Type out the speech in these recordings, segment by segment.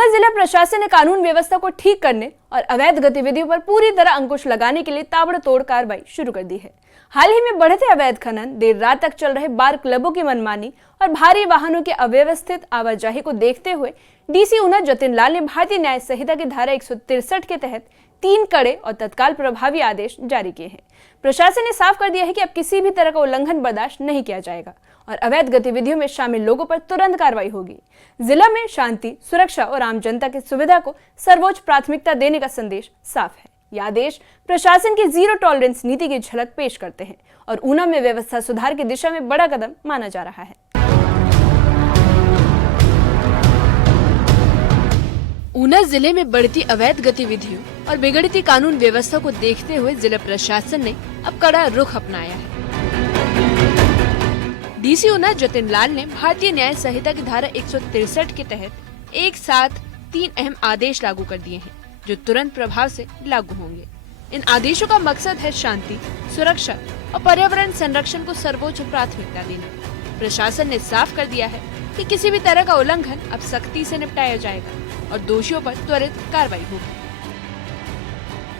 ऊना जिला प्रशासन ने कानून व्यवस्था को ठीक करने और अवैध गतिविधियों पर पूरी तरह अंकुश लगाने के लिए ताबड़तोड़ कार्रवाई शुरू कर दी है। हाल ही में बढ़ते अवैध खनन, देर रात तक चल रहे बार क्लबों की मनमानी और भारी वाहनों की अव्यवस्थित आवाजाही को देखते हुए डीसी ऊना जतिन लाल ने भारतीय न्याय संहिता की धारा 163 के तहत 3 कड़े और तत्काल प्रभावी आदेश जारी किए हैं। प्रशासन ने साफ कर दिया है कि अब किसी भी तरह का उल्लंघन बर्दाश्त नहीं किया जाएगा और अवैध गतिविधियों में शामिल लोगों पर तुरंत कार्रवाई होगी। जिला में शांति, सुरक्षा और आम जनता की सुविधा को सर्वोच्च प्राथमिकता देने का संदेश साफ है। यह आदेश प्रशासन की जीरो टॉलरेंस नीति की झलक पेश करते हैं और ऊना में व्यवस्था सुधार की दिशा में बड़ा कदम माना जा रहा है। ऊना जिले में बढ़ती अवैध गतिविधियों और बिगड़ती कानून व्यवस्था को देखते हुए जिला प्रशासन ने अब कड़ा रुख अपनाया है। डीसी ऊना जतिन लाल ने भारतीय न्याय संहिता की धारा 163 के तहत एक साथ 3 अहम आदेश लागू कर दिए हैं, जो तुरंत प्रभाव से लागू होंगे। इन आदेशों का मकसद है शांति, सुरक्षा और पर्यावरण संरक्षण को सर्वोच्च प्राथमिकता देना। प्रशासन ने साफ कर दिया है कि किसी भी तरह का उल्लंघन अब सख्ती से निपटाया जाएगा और दोषियों पर त्वरित कार्रवाई होगी।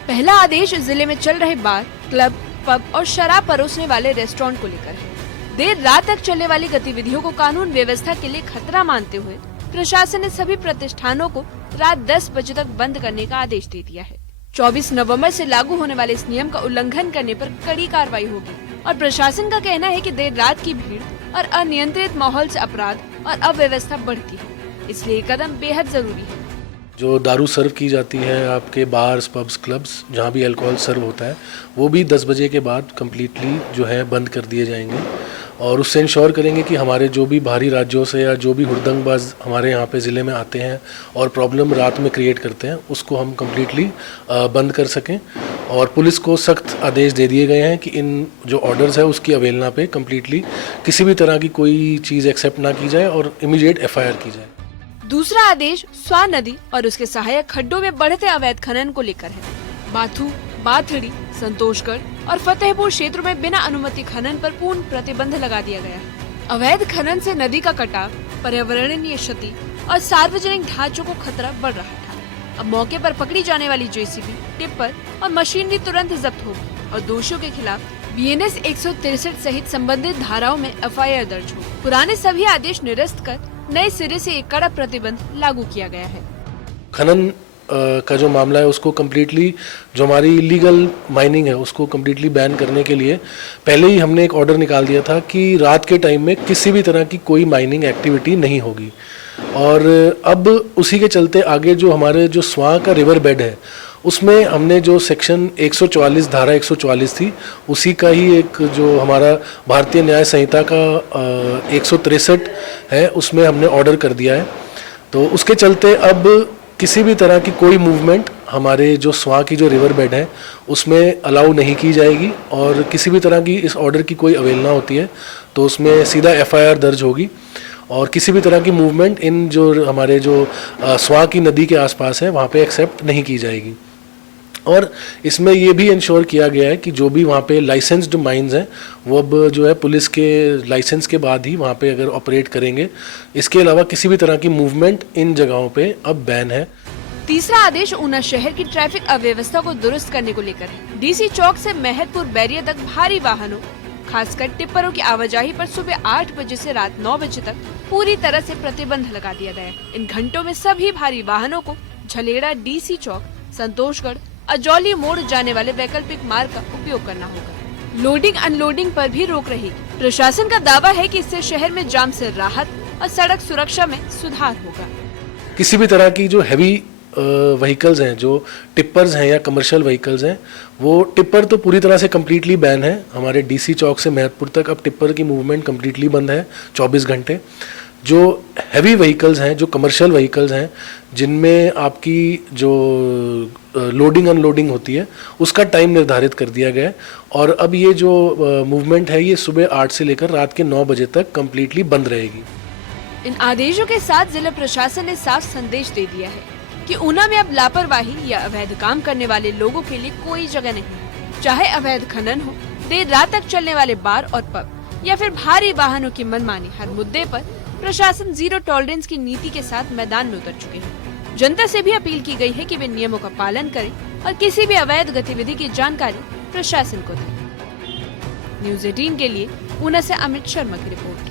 पहला आदेश जिले में चल रहे बार, क्लब, पब और शराब परोसने वाले रेस्टोरेंट को लेकर है। देर रात तक चलने वाली गतिविधियों को कानून व्यवस्था के लिए खतरा मानते हुए प्रशासन ने सभी प्रतिष्ठानों को रात 10 बजे तक बंद करने का आदेश दे दिया है। 24 नवंबर से लागू होने वाले इस नियम का उल्लंघन करने पर कड़ी कार्रवाई होगी और प्रशासन का कहना है कि देर रात की भीड़ और अनियंत्रित माहौल से अपराध और अव्यवस्था बढ़ती है, इसलिए ये कदम बेहद जरूरी है। जो दारू सर्व की जाती है आपके बार्स, पब्स, क्लब्स, जहाँ भी अल्कोहल सर्व होता है, वो भी 10 बजे के बाद कम्प्लीटली जो है बंद कर दिए जाएंगे और उससे इंश्योर करेंगे कि हमारे जो भी बाहरी राज्यों से या जो भी हुड़दंगबाज हमारे यहाँ पे ज़िले में आते हैं और प्रॉब्लम रात में क्रिएट करते हैं, उसको हम कम्प्लीटली बंद कर सकें। और पुलिस को सख्त आदेश दे दिए गए हैं कि इन जो ऑर्डर्स है उसकी अवेलना पे कम्प्लीटली किसी भी तरह की कोई चीज़ एक्सेप्ट ना की जाए और इमीडिएट FIR की जाए। दूसरा आदेश स्वां नदी और उसके सहायक खड्डों में बढ़ते अवैध खनन को लेकर है। बाथू, बाथड़ी, संतोषगढ़ और फतेहपुर क्षेत्रों में बिना अनुमति खनन पर पूर्ण प्रतिबंध लगा दिया गया है। अवैध खनन से नदी का कटाव, पर्यावरणीय क्षति और सार्वजनिक ढांचों को खतरा बढ़ रहा था। अब मौके पर पकड़ी जाने वाली JCB, टिप्पर और मशीनरी तुरंत जब्त होगी और दोषियों के खिलाफ BNS 163 सहित संबंधित धाराओं में FIR दर्ज होगी। पुराने सभी आदेश निरस्त कर नए सिरे से एक कड़ा प्रतिबंध लागू किया गया है। खनन का जो मामला है उसको कम्प्लीटली, जो हमारी इलीगल माइनिंग है उसको कम्प्लीटली बैन करने के लिए पहले ही हमने एक ऑर्डर निकाल दिया था कि रात के टाइम में किसी भी तरह की कोई माइनिंग एक्टिविटी नहीं होगी। और अब उसी के चलते आगे जो हमारे जो स्वां का रिवर बेड है उसमें हमने जो सेक्शन 144 धारा 144 थी उसी का ही एक जो हमारा भारतीय न्याय संहिता का 163 है उसमें हमने ऑर्डर कर दिया है। तो उसके चलते अब किसी भी तरह की कोई मूवमेंट हमारे जो स्वां की जो रिवर बेड है उसमें अलाउ नहीं की जाएगी और किसी भी तरह की इस ऑर्डर की कोई अवेलना होती है तो उसमें सीधा FIR दर्ज होगी और किसी भी तरह की मूवमेंट इन जो हमारे जो स्वां की नदी के आसपास है वहाँ पे एक्सेप्ट नहीं की जाएगी। और इसमें ये भी इंश्योर किया गया है कि जो भी वहाँ पे लाइसेंस्ड माइंस हैं वो अब जो है पुलिस के लाइसेंस के बाद ही वहाँ पे अगर ऑपरेट करेंगे। इसके अलावा किसी भी तरह की मूवमेंट इन जगहों पे अब बैन है। तीसरा आदेश ऊना शहर की ट्रैफिक अव्यवस्था को दुरुस्त करने को लेकर है। DC चौक से महतपुर बैरिया तक भारी वाहनों, खासकर टिप्परों की आवाजाही पर सुबह 8 बजे से रात 9 बजे तक पूरी तरह से प्रतिबंध लगा दिया गया है। इन घंटों में सभी भारी वाहनों को झलेड़ा, DC चौक, संतोषगढ़, अजौली मोड़ जाने वाले वैकल्पिक मार्ग का उपयोग करना होगा। लोडिंग अनलोडिंग पर भी रोक रहेगी। प्रशासन का दावा है कि इससे शहर में जाम से राहत और सड़क सुरक्षा में सुधार होगा। किसी भी तरह की जो हैवी व्हीकल्स हैं, जो टिप्पर्स हैं या कमर्शियल व्हीकल्स हैं, वो टिप्पर तो पूरी तरह से कम्प्लीटली बैन है। हमारे DC चौक से महतपुर तक अब टिप्पर की मूवमेंट कम्प्लीटली बंद है 24 घंटे। जो हैवी व्हीकल्स हैं, जो कमर्शियल व्हीकल्स हैं, जिनमें आपकी जो लोडिंग अनलोडिंग होती है उसका टाइम निर्धारित कर दिया गया है और अब ये जो मूवमेंट है ये सुबह 8 से लेकर रात के 9 बजे तक कम्प्लीटली बंद रहेगी। इन आदेशों के साथ जिला प्रशासन ने साफ संदेश दे दिया है कि ऊना में अब लापरवाही या अवैध काम करने वाले लोगों के लिए कोई जगह नहीं। चाहे अवैध खनन हो, देर रात तक चलने वाले बार और पब या फिर भारी वाहनों की मनमानी, हर मुद्दे पर प्रशासन जीरो टॉलरेंस की नीति के साथ मैदान में उतर चुके हैं। जनता से भी अपील की गई है कि वे नियमों का पालन करें और किसी भी अवैध गतिविधि की जानकारी प्रशासन को दें। न्यूज़ 18 के लिए ऊना से अमित शर्मा की रिपोर्ट।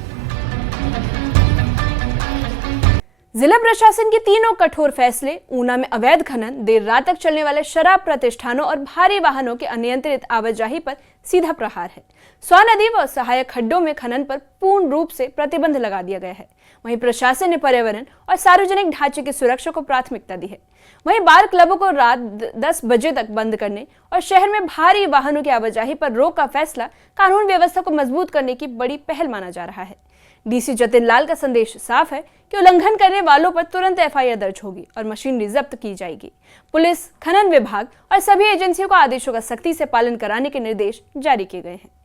जिला प्रशासन के तीनों कठोर फैसले, ऊना में अवैध खनन, देर रात तक चलने वाले शराब प्रतिष्ठानों और भारी वाहनों के अनियंत्रित आवाजाही पर सीधा प्रहार है। स्वां नदी व सहायक खड्डों में खनन पर पूर्ण रूप से प्रतिबंध लगा दिया गया है। वहीं प्रशासन ने पर्यावरण और सार्वजनिक ढांचे की सुरक्षा को प्राथमिकता दी है। वहीं बार क्लबों को रात 10 बजे तक बंद करने और शहर में भारी वाहनों की आवाजाही पर रोक का फैसला कानून व्यवस्था को मजबूत करने की बड़ी पहल माना जा रहा है। डीसी जतिन लाल का संदेश साफ है कि उल्लंघन करने वालों पर तुरंत एफआईआर दर्ज होगी और मशीनरी जब्त की जाएगी। पुलिस, खनन विभाग और सभी एजेंसियों को आदेशों का सख्ती से पालन कराने के निर्देश जारी किए गए हैं।